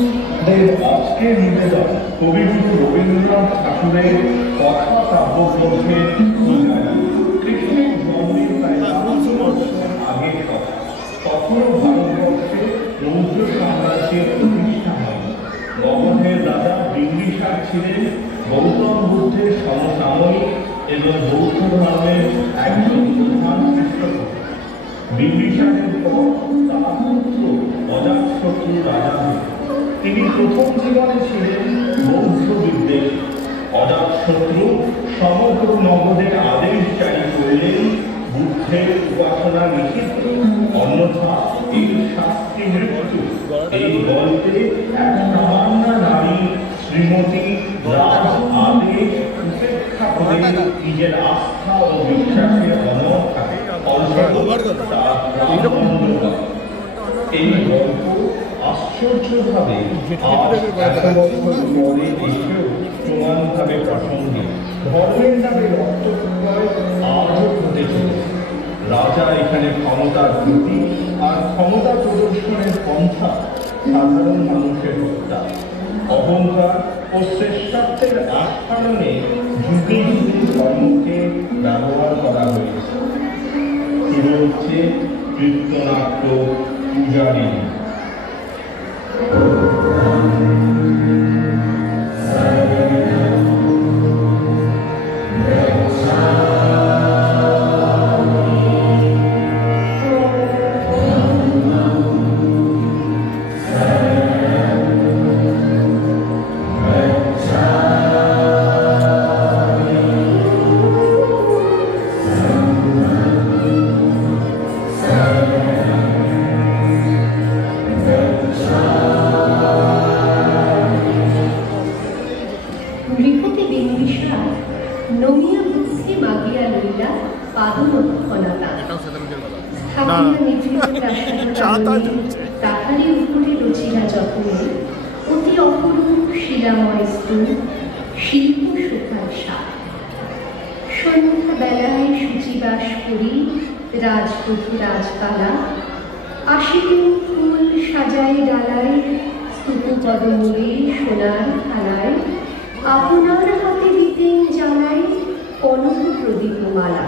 আজকের নিবেদন কবিগুরু রবীন্দ্রনাথ ঠাকুরের কথা কাব্যগ্রন্থের কৃষ্ণের জন্মের প্রায় 500 বছর আগের কথা। তখনও ভারতবর্ষে মৌর্য সাম্রাজ্যের প্রতিষ্ঠা হয়। মগধের রাজা বিম্বিসার ছিলেন গৌতম বুদ্ধের সমসাময়িক এবং বৌদ্ধ ধর্মের একজন প্রধান পৃষ্ঠপোষক। বিম্বিসারের পর তার পুত্র অজাতশত্রু রাজা হলেন। তিনি প্রথম জীবনে ছিলেন বৌদ্ধ বিদ্বেষী। অজাতশত্রু সমগ্র মগধের আদেশ জারি করলেন বুদ্ধের উপাসনা নিষিদ্ধ, অন্যথা এই শাস্তি মৃত্যু। এই গল্পে এক সামান্য নারী শ্রীমতী রাজ আদেশ উপেক্ষা করে নিজের আস্থা ও বিশ্বাসের অনড় থাকে। এই গল্প আশ্চর্যভাবে প্রমাণভাবে প্রাসঙ্গিক। ধর্মের নামে রক্তক্ষয় আজও হতে চলেছে। রাজা এখানে ক্ষমতার প্রতীক, আর ক্ষমতা প্রদর্শনের পন্থা সাধারণ মানুষের হত্যা। অহংকার ও শ্রেষ্ঠত্বের আস্ফালনে যুগে যুগে ধর্মকে ব্যবহার করা হয়েছে। শুরু হচ্ছে নৃত্যনাট্য পূজারী। তাহারই উপরে রচিলা যত্নে অতি অপরূপ শিলাময় স্তূপ, শিল্প সুখার সাপ। সন্ধ্যা বেলায় সূচিবাস করি রাজবধূ রাজপালা, আসিতেন ফুল সাজায় ডালায়, স্তূপ পদমূলে সোনার থালায়, আপনার হাতে দিতেন জ্বালায় কনক প্রদীপমালা।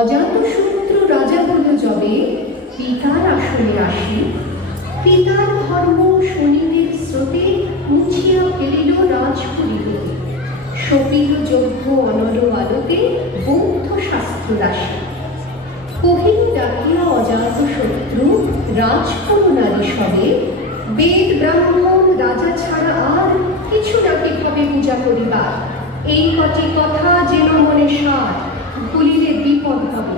অজাতশত্রু রাজা বলল যবে পিতার আসনে আসি, পিতার ধর্ম শনিদের স্রোতে মুছিয়া ফেলিল রাজপুরীর, সপিল যজ্ঞ অনর আলোতে বৌদ্ধ শাস্ত্র রাশি। কহিল ডাকিয়া অজাতশত্রু রাজকুমারী সবে, বেদ ব্রাহ্মণ রাজা ছাড়া আর কিছু নাকি ভাবে পূজা করিবার, এই কটি কথা যেন মনে সার, ভুলিলে বিপদ হবে।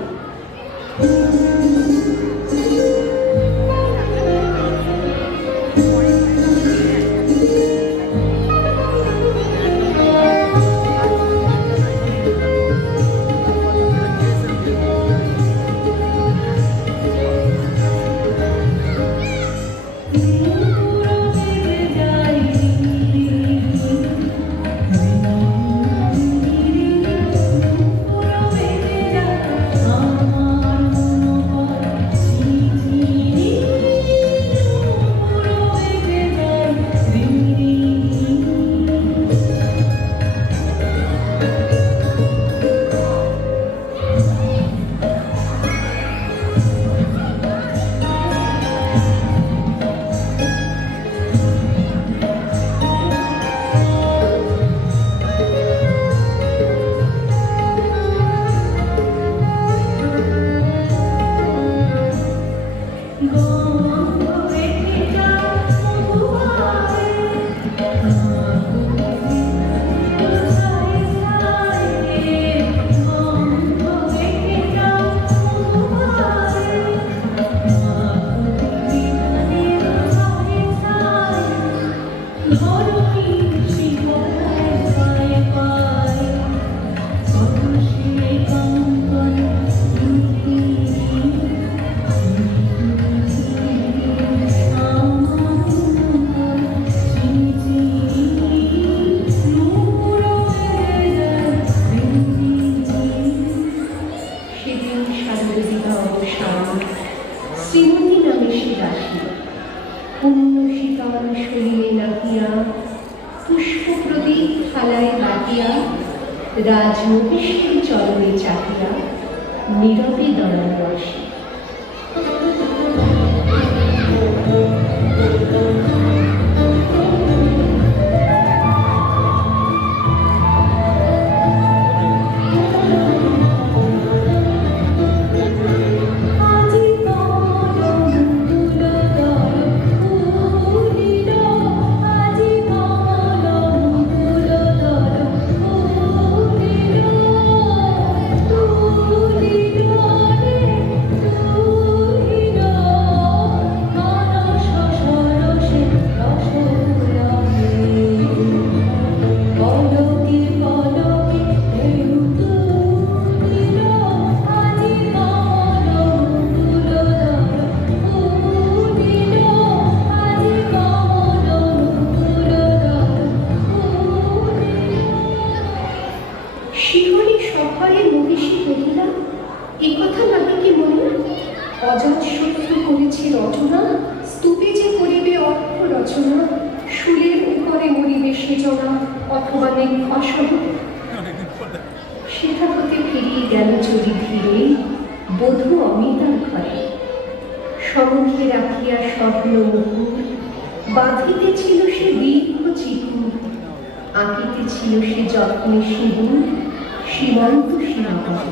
শ্রীমতী নামে সে দাসী, পুণ্য শীতল শরীরে নাহিয়া, পুষ্প প্রদীপ থালায় বাটিয়া, রাজমহিষীর চরণে চাহিয়া নীরবে দাঁড়ানো আসে। অজাতশত্রু করেছে রচনা, স্তূপে যে করিবে অর্থ রচনা, শুলের উপরে মরিবে সেজনা, অথবা নির্বাসন। সেটা হতে ফিরিয়ে গেল যদি ধীরে বধূ অমিতার ঘরে, সম্মুখে রাখিয়া স্বর্ণ মুকুট, বাঁধিতেছিল সে দীর্ঘ চিকুর, আঁকিতেছিল সে যত্নে সিঁদুর, সীমান্ত সীমাবদ্ধ।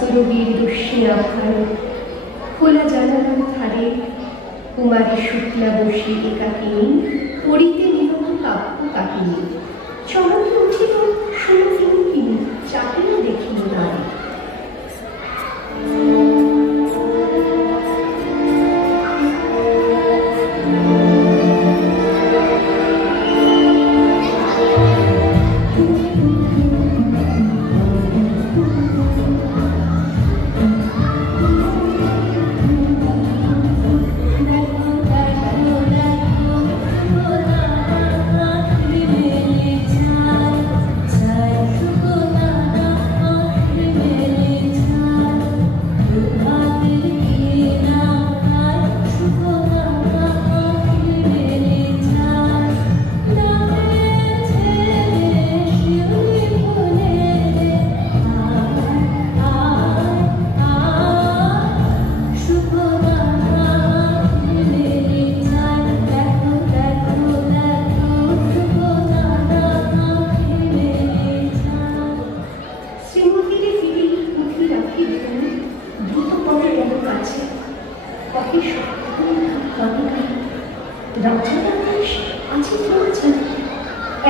অস্তরবীর রশ্মি আভায় খোলা জানালার ধারে কুমারী শুক্লা বসে একাকিনী পড়িতে নিরব কাব্য কাহিনী। চমকে উঠিল সুমকিনী, চাহিয়া দেখিল নারী।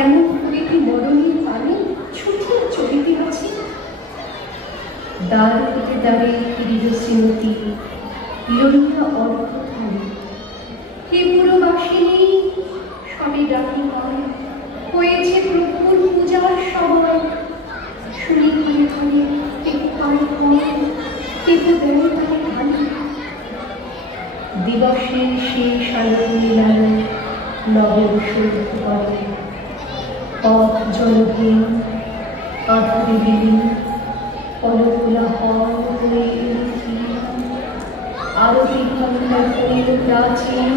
এমন কবিটি মরণের পানে ছুটিয়া চলিতে আছে। দ্বার হইতে দ্বারে ফিরিল শ্রীমতী, লইয়া অর্ঘ থালি। হে পুরবাসিনী, সবে ডাকি হয়, হয়েছে প্রভুর পূজার সময়। শুনি ঘরে ঘরে কেউ পায় ফল, কেউ দেয় তারে ঢালি। দিবসের শেষ আলো মিলাল নগর সৈন্য করে, পথ জলহীন আধারে বিলীন, কলকুলা হল হয়ে আরতি ঘণ্টা করিল প্রাচীন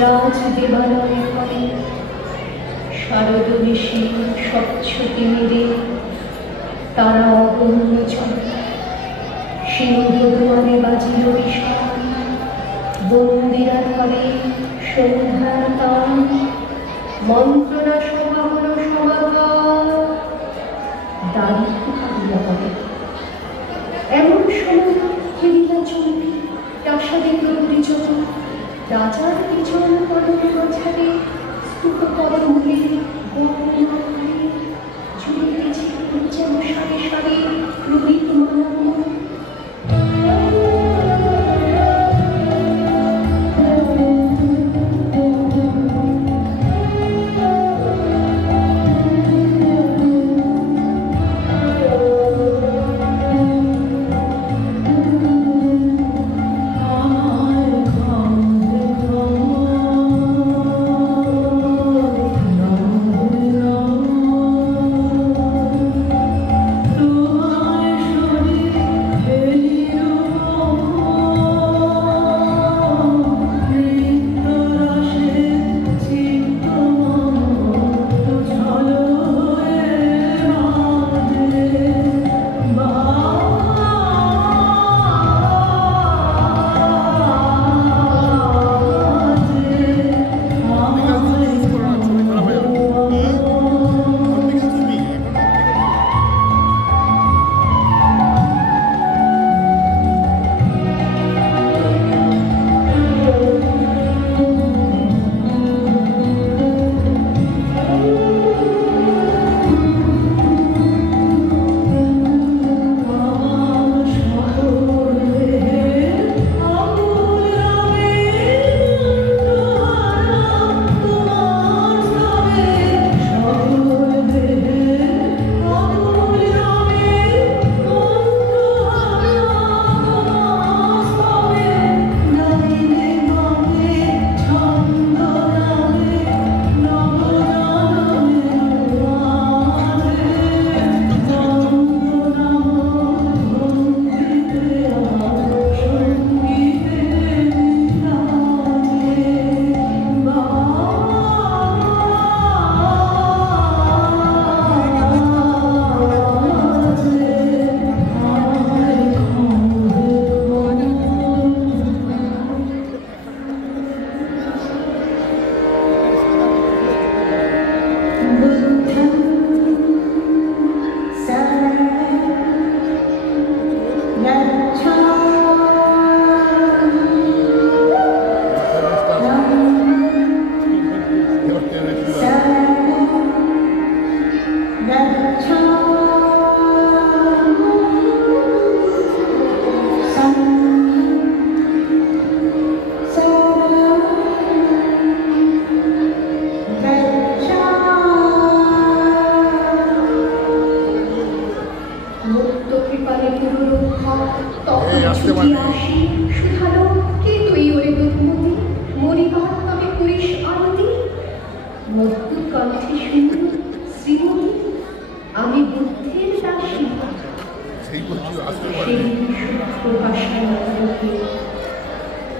রাজ দেবালয় করে। শারদ ঋষি স্বচ্ছ তিমিরে তারা অগণ্য চলে। সিংহ দুয়ারে বাজিল বিষয়, বন্দিরা ধরে সন্ধ্যার তান। মন্ত্রণা সভা হল সমাগম, দারিদ্র কাটিয়া হবে। এমন সময় ফেরিলা চলবি প্রাসাদে প্রহরী যত। রাজার পিছন কদমে মাঝারে স্তূপ করমূলে বর্ণনাকারে ঝুলিতেছে যেন সারি সারি রোহিত মালানো।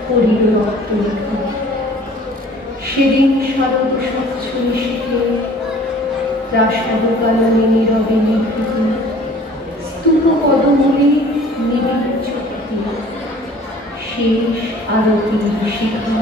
পড়িল রক্তরেখা। সেদিন শারদ স্বচ্ছ নিশীথে প্রাসাদ কাননে নীরবে নিভৃত স্তূপ পদমূলে নিবিড় চোখে শেষ আরতির শিখা।